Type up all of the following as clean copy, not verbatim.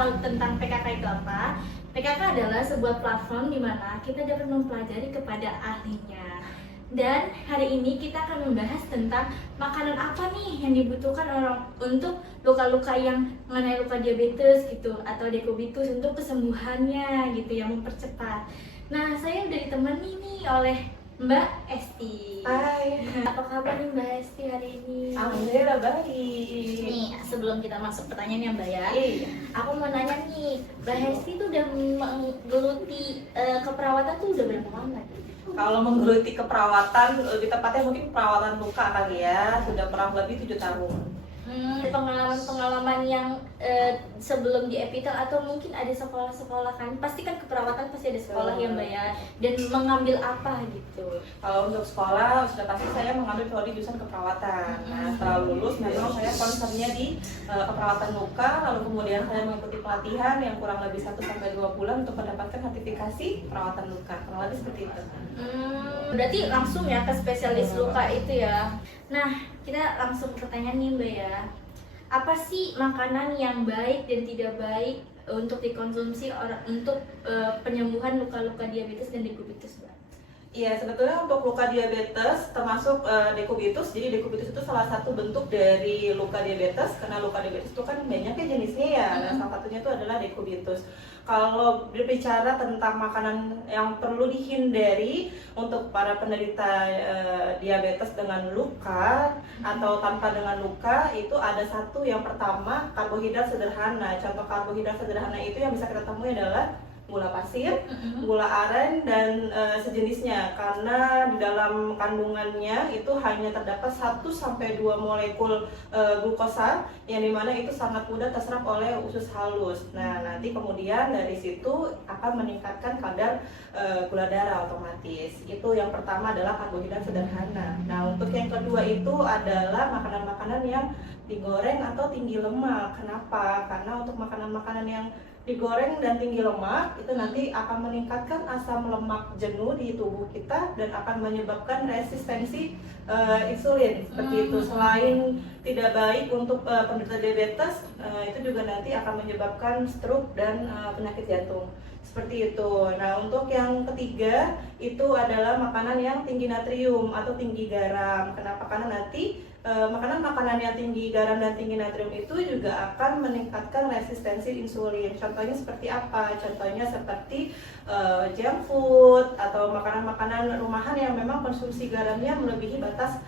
tahu tentang PKK itu apa? PKK adalah sebuah platform di mana kita dapat mempelajari kepada ahlinya. Dan hari ini kita akan membahas tentang makanan apa nih yang dibutuhkan orang untuk luka-luka yang mengenai luka diabetes gitu atau dekubitus untuk kesembuhannya gitu yang mempercepat. Nah, saya udah ditemani nih oleh Mbak Esti. Hai. Apa kabar nih Mbak Esti hari ini? Alhamdulillah baik. Nih, sebelum kita masuk pertanyaannya Mbak ya, Iya. aku mau nanya nih, Mbak Esti tuh udah menggeluti keperawatan tuh udah berapa lama nih? Kalau menggeluti keperawatan, lebih tepatnya mungkin perawatan luka kali ya, sudah kurang lebih 7 tahun. Pengalaman yang sebelum di Epitel atau mungkin ada sekolah-sekolah kan? Pasti kan keperawatan pasti ada sekolah ya Mbak ya. Dan mengambil apa gitu? Kalau untuk sekolah, sudah pasti saya mengambil prodi jurusan keperawatan. Nah, setelah lulus memang saya concernnya di keperawatan luka, lalu kemudian saya mengikuti pelatihan yang kurang lebih 1-2 bulan untuk mendapatkan sertifikasi perawatan luka. Kurang lebih seperti itu. Berarti langsung ya ke spesialis luka itu ya. Nah, kita langsung ke pertanyaan nih Mbak ya. Apa sih makanan yang baik dan tidak baik untuk dikonsumsi untuk penyembuhan luka-luka diabetes dan dekubitus, Mbak? Iya, sebetulnya untuk luka diabetes termasuk dekubitus. Jadi dekubitus itu salah satu bentuk dari luka diabetes, karena luka diabetes itu kan banyaknya jenisnya ya. Nah, salah satunya itu adalah dekubitus. Kalau berbicara tentang makanan yang perlu dihindari untuk para penderita diabetes dengan luka atau tanpa dengan luka, itu ada satu, yang pertama karbohidrat sederhana. Contoh karbohidrat sederhana itu yang bisa kita temui adalah gula pasir, gula aren, dan sejenisnya, karena di dalam kandungannya itu hanya terdapat 1-2 molekul glukosa yang dimana itu sangat mudah terserap oleh usus halus. Nah, nanti kemudian dari situ akan meningkatkan kadar gula darah otomatis. Itu yang pertama adalah karbohidrat sederhana. Nah, untuk yang kedua itu adalah makanan-makanan yang digoreng atau tinggi lemak. Kenapa? Karena untuk makanan-makanan yang digoreng dan tinggi lemak itu nanti akan meningkatkan asam lemak jenuh di tubuh kita dan akan menyebabkan resistensi insulin seperti itu. Selain tidak baik untuk penderita diabetes, itu juga nanti akan menyebabkan stroke dan penyakit jantung seperti itu. Nah, untuk yang ketiga itu adalah makanan yang tinggi natrium atau tinggi garam. Kenapa? Karena nanti makanan-makanan yang tinggi garam dan tinggi natrium itu juga akan meningkatkan resistensi insulin. Contohnya seperti apa? Contohnya seperti junk food atau makanan-makanan rumahan yang memang konsumsi garamnya melebihi batas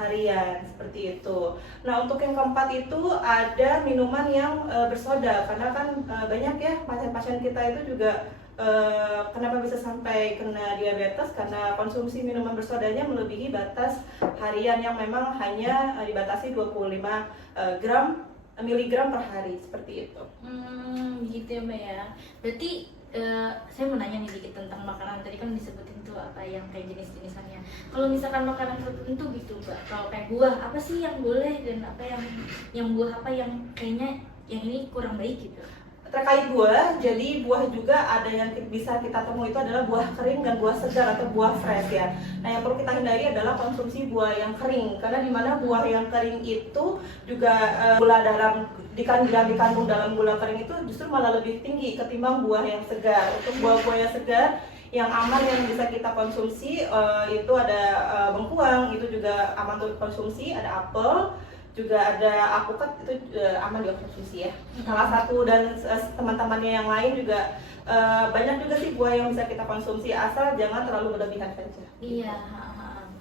harian seperti itu. Nah, untuk yang keempat itu ada minuman yang bersoda, karena kan banyak ya pasien-pasien kita itu juga kenapa bisa sampai kena diabetes, karena konsumsi minuman bersodanya melebihi batas harian yang memang hanya dibatasi 25 miligram per hari seperti itu. Gitu ya Mbak ya. Berarti saya mau nanya nih dikit tentang makanan. Tadi kan disebutin tuh apa yang kayak jenis-jenisannya. Kalau misalkan makanan tertentu gitu Mbak, kalau kayak buah apa sih yang boleh dan apa yang buah apa yang kayaknya yang ini kurang baik gitu? Terkait buah, jadi buah juga ada yang bisa kita temui itu adalah buah kering dan buah segar atau buah fresh ya. Nah, yang perlu kita hindari adalah konsumsi buah yang kering, karena dimana buah yang kering itu juga gula dikandung dalam gula kering itu justru malah lebih tinggi ketimbang buah yang segar. Untuk buah-buah yang segar yang aman yang bisa kita konsumsi itu ada bengkuang, itu juga aman untuk konsumsi, ada apel, juga ada alpukat, itu aman dikonsumsi ya. Salah satu dan teman-temannya yang lain juga banyak juga sih buah yang bisa kita konsumsi, asal jangan terlalu berlebihan saja. Iya.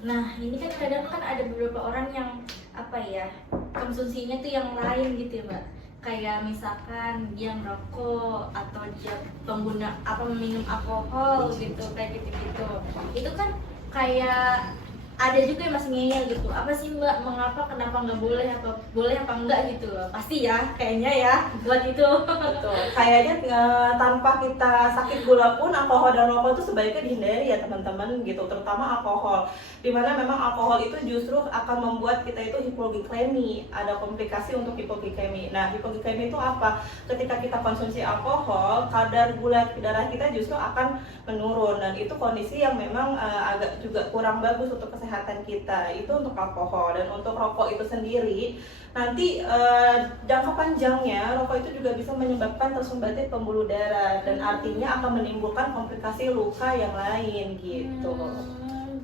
Nah, ini kan kadang kan ada beberapa orang yang apa ya, konsumsinya tuh yang lain gitu ya Mbak. Kayak misalkan dia merokok atau dia pengguna meminum alkohol gitu, kayak gitu-gitu. Itu kan kayak ada juga yang masih ngeyel gitu. Apa sih Mbak, mengapa, kenapa nggak boleh, apa boleh apa enggak gitu? Pasti ya, kayaknya ya buat itu. Betul. Kayaknya tanpa kita sakit gula pun alkohol dan rokok itu sebaiknya dihindari ya teman-teman gitu, terutama alkohol. Dimana memang alkohol itu justru akan membuat kita itu hipoglikemi, ada komplikasi untuk hipoglikemi. Nah, hipoglikemi itu apa? Ketika kita konsumsi alkohol, kadar gula darah kita justru akan menurun, dan itu kondisi yang memang agak juga kurang bagus untuk kesehatan kesehatan kita. Itu untuk alkohol. Dan untuk rokok itu sendiri, nanti jangka panjangnya rokok itu juga bisa menyebabkan tersumbatnya pembuluh darah, dan artinya akan menimbulkan komplikasi luka yang lain gitu.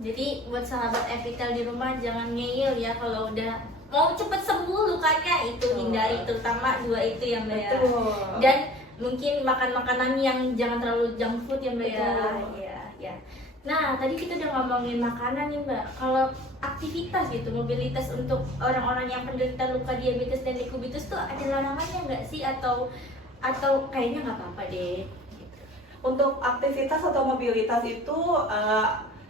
Jadi buat sahabat Epitel di rumah jangan ngeyel ya, kalau udah mau cepet sembuh lukanya itu hindari, terutama dua itu ya Mbak ya. Dan mungkin makan makanan yang jangan terlalu junk food ya Mbak ya. Ya. Nah tadi kita udah ngomongin makanan nih Mbak. Kalau aktivitas gitu, mobilitas untuk orang-orang yang penderita luka diabetes dan dekubitus tuh ada larangannya nggak sih, atau kayaknya nggak apa-apa deh? Untuk aktivitas atau mobilitas itu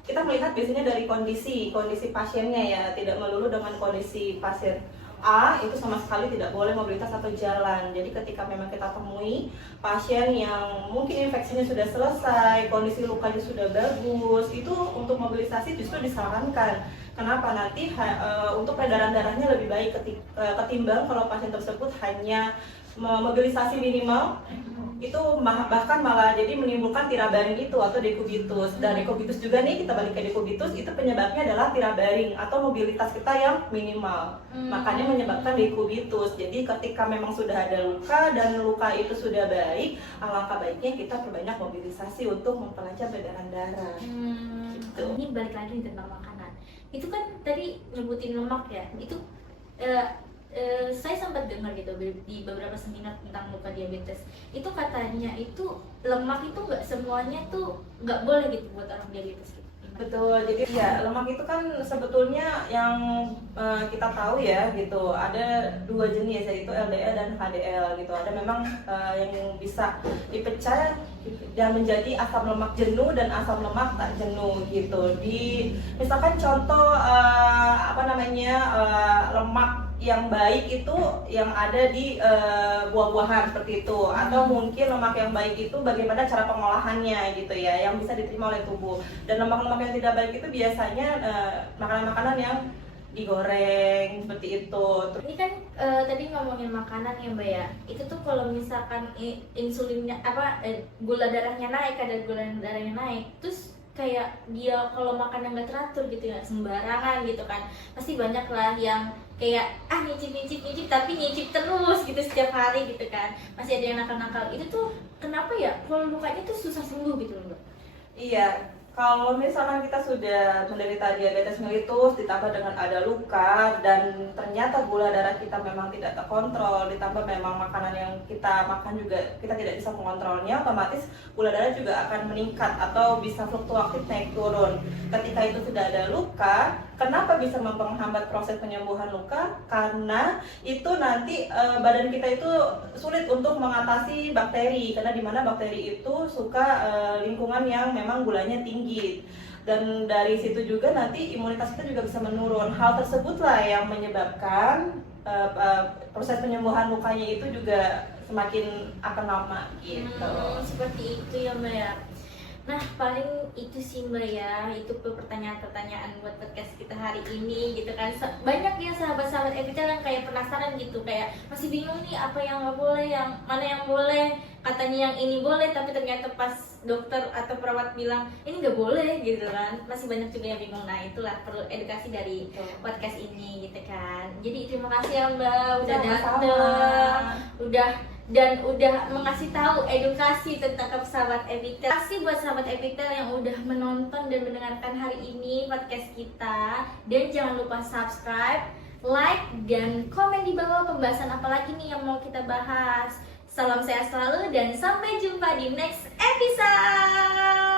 kita melihat biasanya dari kondisi pasiennya ya, tidak melulu dengan kondisi pasien A itu sama sekali tidak boleh mobilitas atau jalan. Jadi ketika memang kita temui pasien yang mungkin infeksinya sudah selesai, kondisi lukanya sudah bagus, itu untuk mobilisasi justru disarankan. Kenapa? Nanti untuk peredaran darahnya lebih baik ketimbang kalau pasien tersebut hanya mobilisasi minimal, itu bahkan malah jadi menimbulkan tirabaring itu atau dekubitus. Dan dekubitus juga nih, kita balik ke dekubitus, itu penyebabnya adalah tirabaring atau mobilitas kita yang minimal, makanya menyebabkan dekubitus. Jadi ketika memang sudah ada luka dan luka itu sudah baik, alangkah baiknya kita perbanyak mobilisasi untuk memperlancar peredaran darah. Gitu. Ini balik lagi tentang makanan. Itu kan tadi nyebutin lemak ya, itu saya sempat dengar gitu di beberapa seminar tentang luka diabetes, itu katanya itu lemak itu nggak semuanya tuh nggak boleh gitu buat orang diabetes gitu. Betul, jadi ya lemak itu kan sebetulnya yang kita tahu ya gitu, ada dua jenis, yaitu LDL dan HDL gitu. Ada memang yang bisa dipecah dan menjadi asam lemak jenuh dan asam lemak tak jenuh gitu. Misalkan contoh lemak yang baik itu yang ada di buah-buahan seperti itu, atau mungkin lemak yang baik itu bagaimana cara pengolahannya gitu ya, yang bisa diterima oleh tubuh. Dan lemak-lemak yang tidak baik itu biasanya makanan-makanan yang digoreng seperti itu. Ini kan tadi ngomongin makanan ya Mbak ya, itu tuh kalau misalkan insulinnya gula darahnya naik, kadar gula darahnya naik, terus kayak dia kalau makan yang nggak teratur gitu ya, sembarangan gitu kan, pasti banyak lah yang kayak nyicip tapi nyicip terus gitu setiap hari gitu kan, masih ada yang nakal-nakal. Itu tuh kenapa ya kalau lukanya tuh susah sembuh gitu loh Mbak? Iya, kalau misalkan kita sudah menderita diabetes mellitus ditambah dengan ada luka dan ternyata gula darah kita memang tidak terkontrol, ditambah memang makanan yang kita makan juga kita tidak bisa mengontrolnya, otomatis gula darah juga akan meningkat atau bisa fluktuatif naik turun. Ketika itu sudah ada luka, kenapa bisa menghambat proses penyembuhan luka? Karena itu nanti badan kita itu sulit untuk mengatasi bakteri, karena dimana bakteri itu suka lingkungan yang memang gulanya tinggi, dan dari situ juga nanti imunitas kita juga bisa menurun. Hal tersebutlah yang menyebabkan proses penyembuhan lukanya itu juga semakin akan lama gitu. Seperti itu ya Mbak ya. Nah paling itu sih Mbak ya, itu pertanyaan-pertanyaan buat podcast kita hari ini gitu kan. Banyak ya sahabat-sahabat Epitel yang kayak penasaran gitu, kayak masih bingung nih apa yang nggak boleh, yang mana yang boleh. Katanya yang ini boleh, tapi ternyata pas dokter atau perawat bilang ini nggak boleh gitu kan. Masih banyak juga yang bingung. Nah itulah perlu edukasi dari podcast ini gitu kan. Jadi terima kasih ya Mbak udah datang, udah mengasih tahu edukasi tentang sahabat Epitel. Terima kasih buat sahabat Epitel yang udah menonton dan mendengarkan hari ini podcast kita. Dan jangan lupa subscribe, like, dan komen di bawah pembahasan apa lagi nih yang mau kita bahas. Salam sehat selalu dan sampai jumpa di next episode.